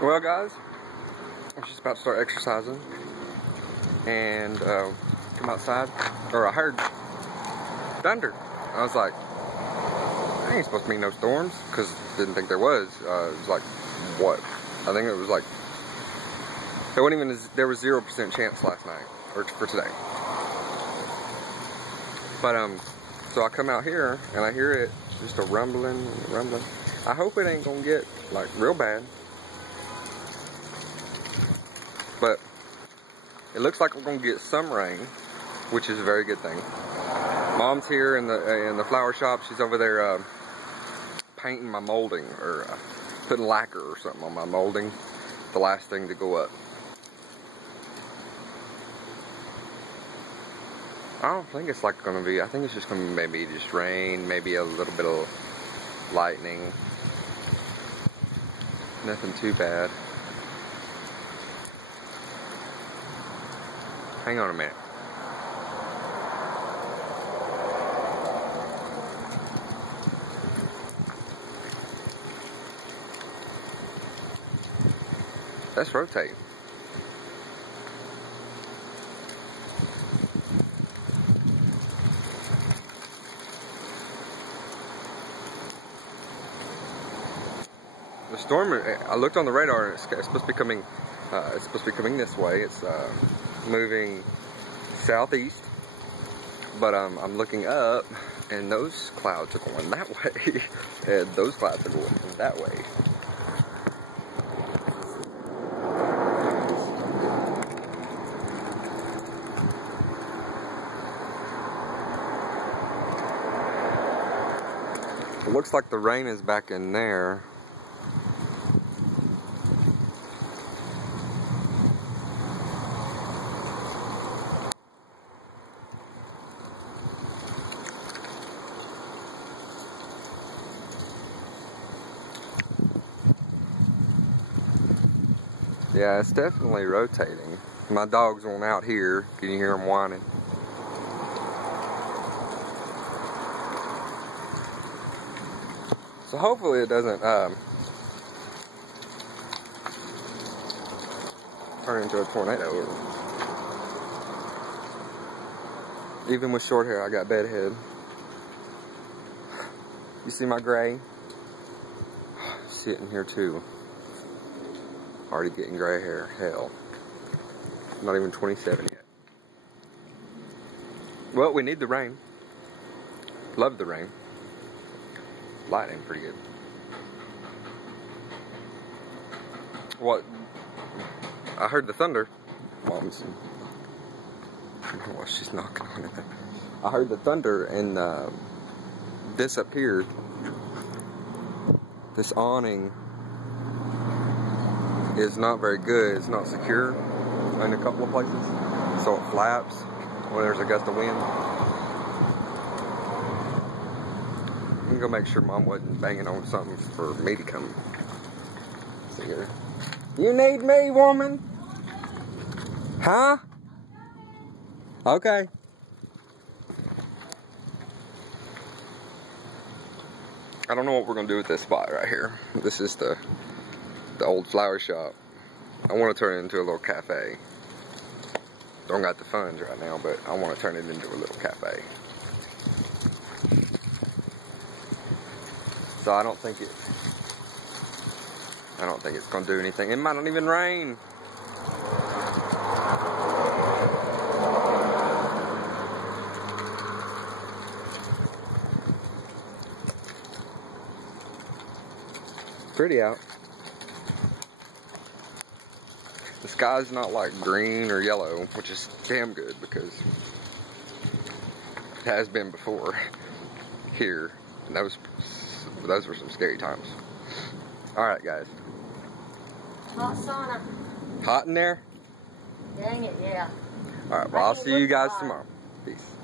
Well, guys, I'm just about to start exercising, and come outside, or I heard thunder. I was like, "There ain't supposed to be no storms," because didn't think there was. It was like, what? I think it was like there wasn't even there was 0% chance last night or for today. But so I come out here and I hear it just a rumbling. I hope it ain't gonna get like real bad. But it looks like we're gonna get some rain, which is a very good thing. Mom's here in the flower shop. She's over there painting my molding, or putting lacquer or something on my molding. The last thing to go up. I don't think it's like gonna be. I think it's just gonna be maybe just rain, maybe a little bit of lightning. Nothing too bad. Hang on a minute. Let's rotate. The storm, I looked on the radar, and it's supposed to be coming. It's supposed to be coming this way. It's moving southeast, but I'm looking up, and those clouds are going that way, and those clouds are going that way. It looks like the rain is back in there. Yeah, it's definitely rotating. My dog's on out here. Can you hear him whining? So hopefully it doesn't turn into a tornado. Even with short hair, I got bedhead. You see my gray? Sitting here too. Already getting gray hair. Hell. Not even 27 yet. Well, we need the rain. Love the rain. Lightning pretty good. What? I heard the thunder. Mom's. Well, she's knocking on it. I heard the thunder, and this up here, this awning is not very good. It's not secure in a couple of places, so it flaps when there's a gust of wind. I'm gonna go make sure Mom wasn't banging on something for me to come. See here. You need me, woman? Huh? Okay. I don't know what we're gonna do with this spot right here. This is the old flower shop. I want to turn it into a little cafe. Don't got the funds right now, but I want to turn it into a little cafe. So I don't think it's gonna do anything. It might not even rain. Pretty out. The sky's not like green or yellow, which is damn good because it has been before here, and those were some scary times. Alright, guys. Hot sauna. Hot in there? Dang it, yeah. Alright, well, I'll see you guys tomorrow. Peace.